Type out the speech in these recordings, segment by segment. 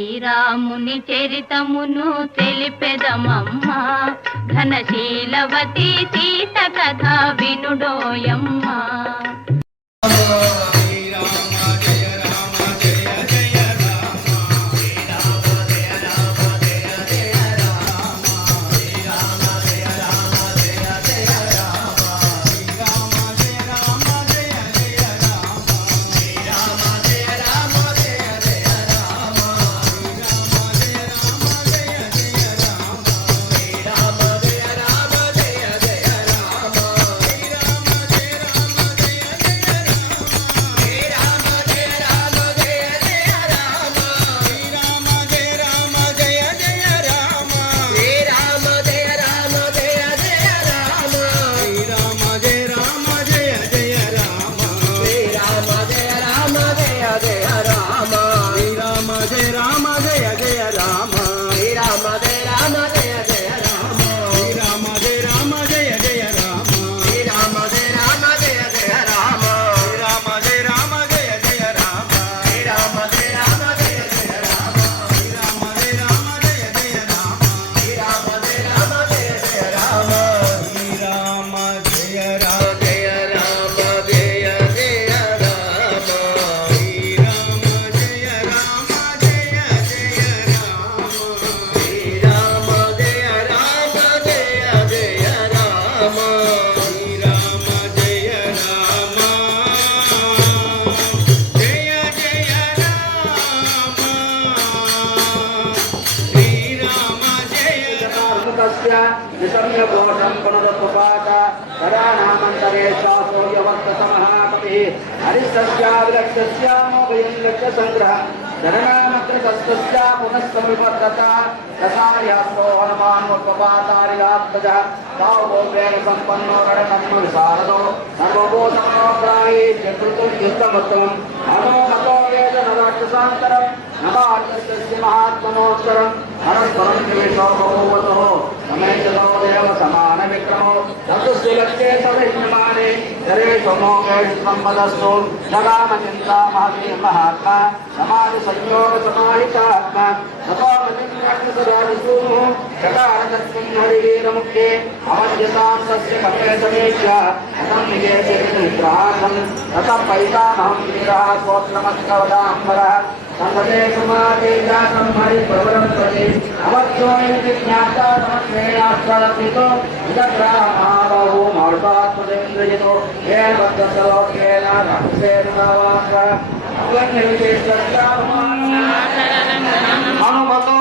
శ్రీరాముని చరితమును తెలిపెదమమ్మా, ఘనశీలవతి సీత కథ వినుడోయమ్మా. समान विक्रमो चतुष्लक्षे सदैन्यमाने सर्वेशोमोगेशम्पदस्तु जगामचिन्ता महात्मा समाधि संयोग समाहितात्मा चकारतस्मिन् हरिवीरमुखे अवद्यतां तस्य कपे समेक्ष्य कथं निकेते निग्रहार्थं ततः पैतामहं वीरः स्वोत्रमस्कवदाम्बरः संसदे समाजे जातं हरिप्रवरंसते अवत्यो इति ज्ञाता समत्रेणास्वरतितो इदग्रामावहो मार्गात्मदेन्द्रजितो येन बद्धसलोकेन राक्षसेन नावास्व हनुमतो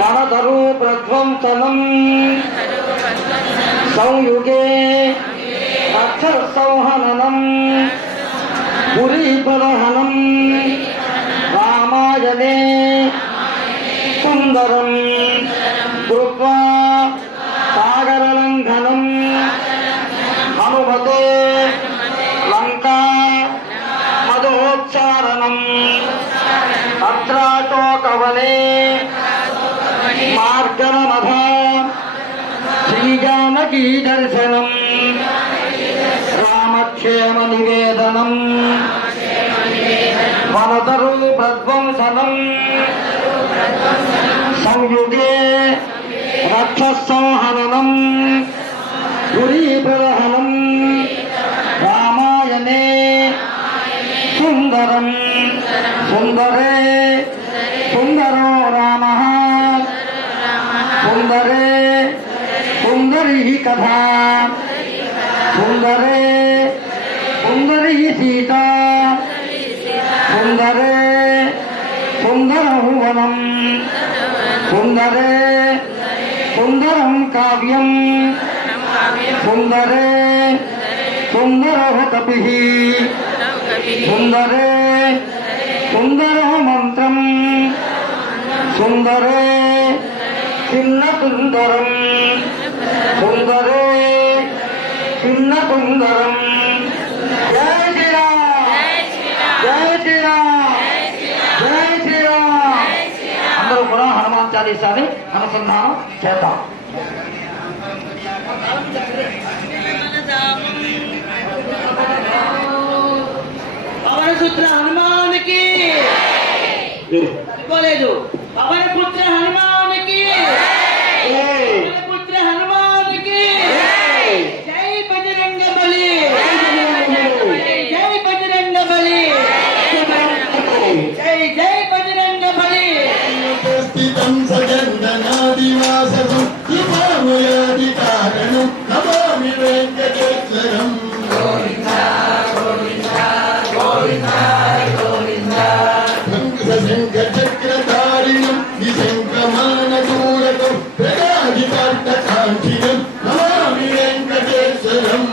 वनतरु प्रध्वंसनं संयुगे अक्षरसंहननं पुरीपदहनं रामायणे सुन्दरं कृत्वा सागरलङ्घनं हनुमते लङ्का मदोच्चारणम् अत्राटोकवने मार्गनमध श्रीजानकी दर्शनम् रामक्षेमनिवेदनम् वनतरु प्रध्वंसनम् संयुगे रक्षसंहननम् पुरीप्रहनम् रामायणे सुन्दरम् सुन्दरे सुन्दरो रामः सुन्दरे सुन्दरी कथा सुन्दरे सुन्दरी सीता सुन्दरे सुन्दरं वनं सुन्दरे सुन्दरं काव्यं सुन्दरे सुन्दरो कपिः सुन्दरे सुन्दरो मन्त्रं सुन्दरे चिन्नसुन्दरं सुन्दरे चिन्नसुन्दरं ఆదేశాన్ని అనుసంధానం చేద్దాం. పవనపుత్ర హనుమానికి లేదు, పవనపుత్ర హనుమానికి, పవనపుత్ర హనుమానికి. జై బజరంగ బలి, జై బజరంగ బలి, జై జై బజరంగ బలి. స్థితం సజందనాదివాసము కృపాముయాది కారణం నమామి వెంకటేశ్వరం. శంఖ చక్రధారిణం విశంఖమానదూరకం ప్రగాధిపట్టకాంక్షిణం నమామి వెంకటేశ్వరం.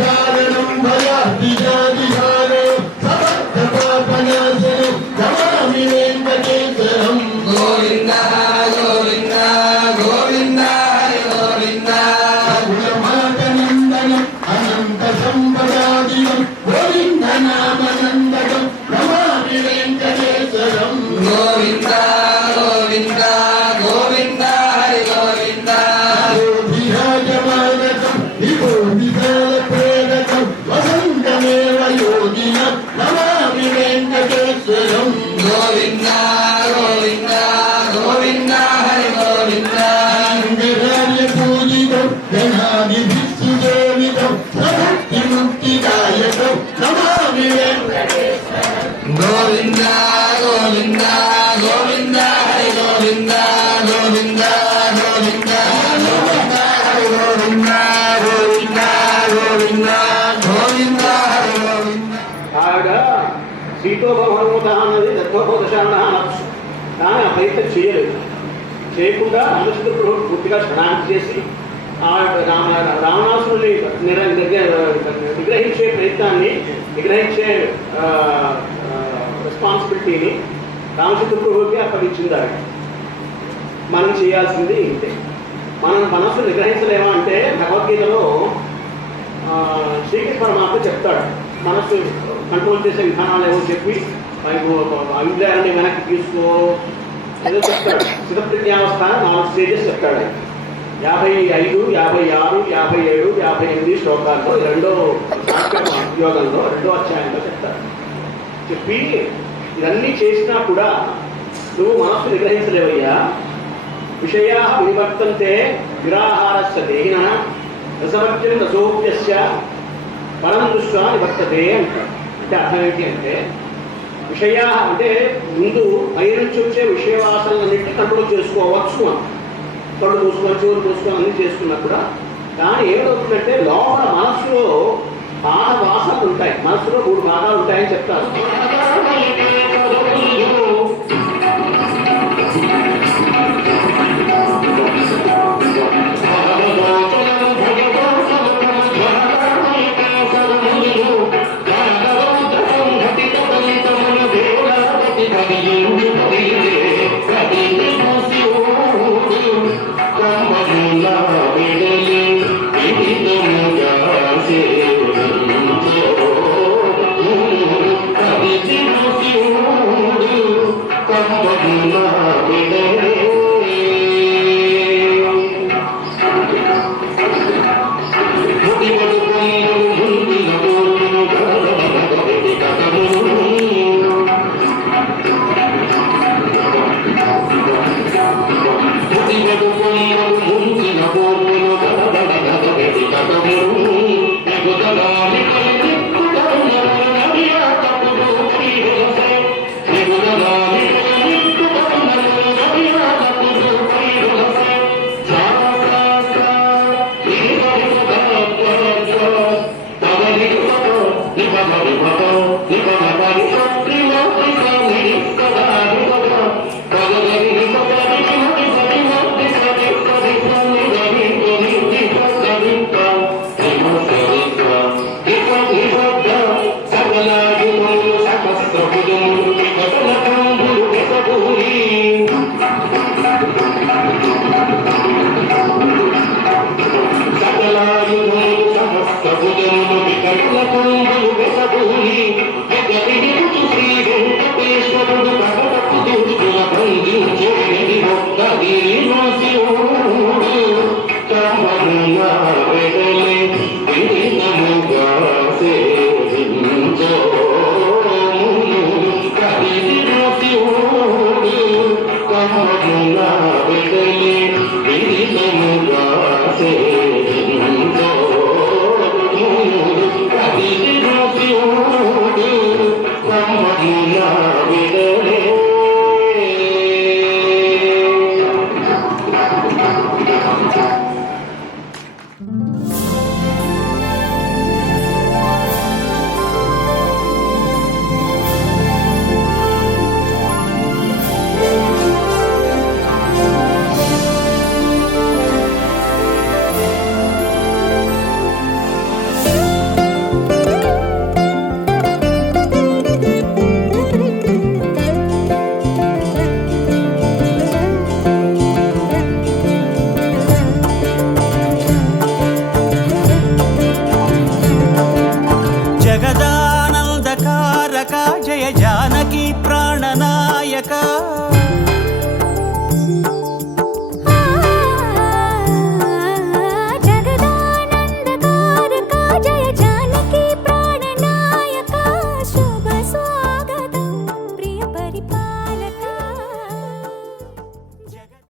ధారణం భయాదిజాదిహారం సమర్థ పాపనాశనం నమామి వెంకటేశ్వరం. గోవింద గోవింద గోవింద గోవింద. గుణమాటనందనం అనంత సంపదాదినం గోవింద నామనందనం నమామి వెంకటేశ్వరం. గోవింద గోవింద గోవింద హరి గోవింద. విరాజమానకం విభో విశాల ప్రేరకం వసంతమేవ యోగినం నమామి వెంకటేశ్వరం. గోవింద గోవింద గోవింద హరి గోవింద. రంగరాజ్య పూజితం గణాధిభిస్సుదేవితం ప్రభక్తి ముక్తిదాయకం నమామి వెంకటేశ్వరం. గోవింద గోవింద గోవింద హరి గోవింద. గోవింద గోవింద గోవింద హరి గోవింద. గోవింద గోవింద గోవింద హరి గోవింద. ఆవిడ సీతోభవత అన్నది దత్తోపదశాన అనొచ్చు, కానీ ఆ ప్రయత్నం చేయలేదు. చేయకుండా అనుసృతుడు పూర్తిగా శరణాగతి చేసి ఆ రావణాసురుని నిగ్రహించే ప్రయత్నాన్ని, నిగ్రహించే రెస్పాన్సిబిలిటీని రామచంద్రప్రభుకి అప్పగించింది. ఆవిడ మనం చేయాల్సింది ఇంతే. మనం మనస్సు నిగ్రహించలేమా అంటే భగవద్గీతలో శ్రీకృష్ణ పరమాత్మ చెప్తాడు. మనస్సు కంట్రోల్ చేసే విధానాలు ఏమో చెప్పి ఇంద్రియాలని వెనక్కి తీసుకో ఏదో చెప్తాడు. స్థితప్రజ్ఞావస్థ 4 స్టేజెస్ చెప్తాడు. 55, 56, 57, 58 శ్లోకాల్లో రెండో యోగంలో 2వ అధ్యాయంలో చెప్తాడు. చెప్పి ఇవన్నీ చేసినా కూడా నువ్వు మనస్సు నిగ్రహించలేవయ్యా. విషయా వివర్తంతే నిరాహారస్య దేహిన రసవర్జ్యం రసోప్యస్య పరం దృష్ట్యా నివర్తతే అంటాడు. అంటే అర్థం ఏంటి అంటే విషయా అంటే ముందు పై నుంచి వచ్చే విషయ వాసనలన్నింటినీ కంట్రోల్ చేసుకోవచ్చు. కళ్ళు మూసుకొని చెవులు మూసుకొని అన్ని చేసుకున్నా కూడా కానీ ఏమవుతుందంటే లోపల మనస్సులో బాధ వాసనలు ఉంటాయి. మనస్సులో 3 భాగాలు ఉంటాయని చెప్తారు.